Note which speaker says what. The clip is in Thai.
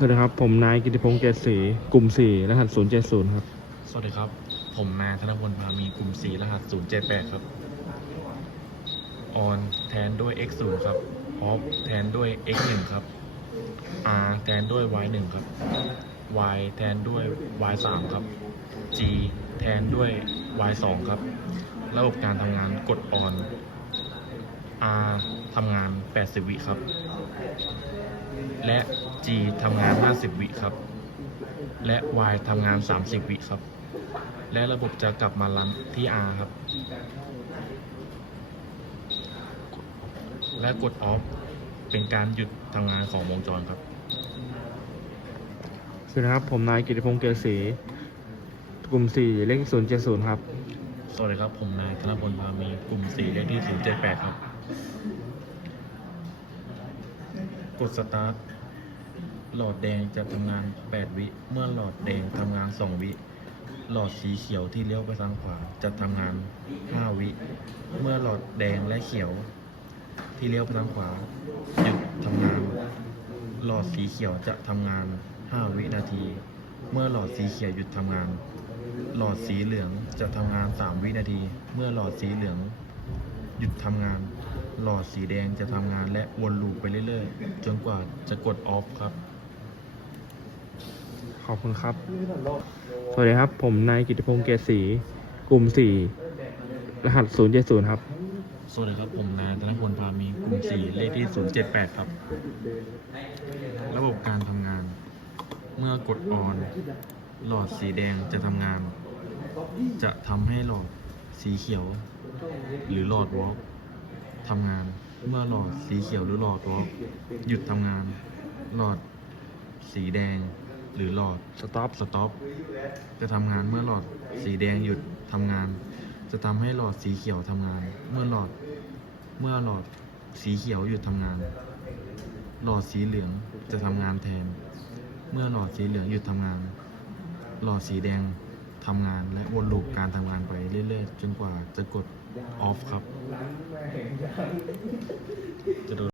Speaker 1: สวัสดีครับ ผมนายกิติพงษ์เกศศรีกลุ่ม 4 รหัส 070 ครับ
Speaker 2: สวัสดีครับ ผมนายธนพลพามีกลุ่มสีรหัส 078 ครับ ออนแทนด้วย x 0 ครับออฟแทนด้วย x 1 ครับ r แทนด้วย y 1 ครับ y แทนด้วย y 3 ครับ g แทนด้วย y 2 ครับ ระบบการทำงานกดออน r ทำงาน 80 วิครับ และ g ทำงาน 50 วิครับ และ y ทำงาน 30 วิครับ และระบบจะกลับมารันที่ R ครับ และกด off เป็นการหยุดทำงานของวงจรครับ
Speaker 1: สวัสดีครับ ผมนายกิติพงษ์เกศศรีกลุ่ม 4 เลข070ครับ
Speaker 2: สวัสดีครับ ผมนายธนพลพามีกลุ่ม 4 เลขที่078 ครับ กด start หลอดแดงจะทำงาน 8 วิ เมื่อหลอดแดงทำงาน 2 วิ หลอดสีเขียวที่เลี้ยวไปทางขวาจะทำงาน 5 วิ เมื่อหลอดแดงและเขียวที่เลี้ยวไปทางขวาหยุดทำงาน หลอดสีเขียวจะทำงาน 5 วินาที เมื่อหลอดสีเขียวหยุดทำงาน หลอดสีเหลืองจะทำงาน 3 วินาที เมื่อหลอดสีเหลือง หยุดทำงาน หลอดสีแดงจะทำงานและวนลูปไปเรื่อยๆ จนกว่าจะกดออฟครับ
Speaker 1: ขอบคุณครับ สวัสดีครับ ผมนายกิติพงษ์เกศศรีกลุ่ม 4 รหัส 070 ครับ
Speaker 2: สวัสดีครับ ผมนายธนพลพามีกลุ่ม 4 เลขที่ 078 ครับ ระบบการทำงาน เมื่อกดออน หลอดสีแดงจะทำงาน จะทำให้หลอด สีเขียว หรือหลอดวอล์กทำงาน เมื่อหลอดสีเขียวหรือหลอดวอล์กหยุดทำงาน หลอดสีแดง หรือหลอด
Speaker 1: สต็อป
Speaker 2: สต็อปจะทำงานเมื่อหลอดสีแดงหยุดทำงาน จะทำให้หลอดสีเขียวทำงาน เมื่อหลอด เมื่อหลอดสีเขียวหยุดทำงาน หลอดสีเหลืองจะทำงานแทน เมื่อหลอดสีเหลืองหยุดทำงาน หลอดสีแดง ทำงานและวนลูปการทำงานไปเรื่อยๆ จนกว่าจะกดออฟครับ จะโดน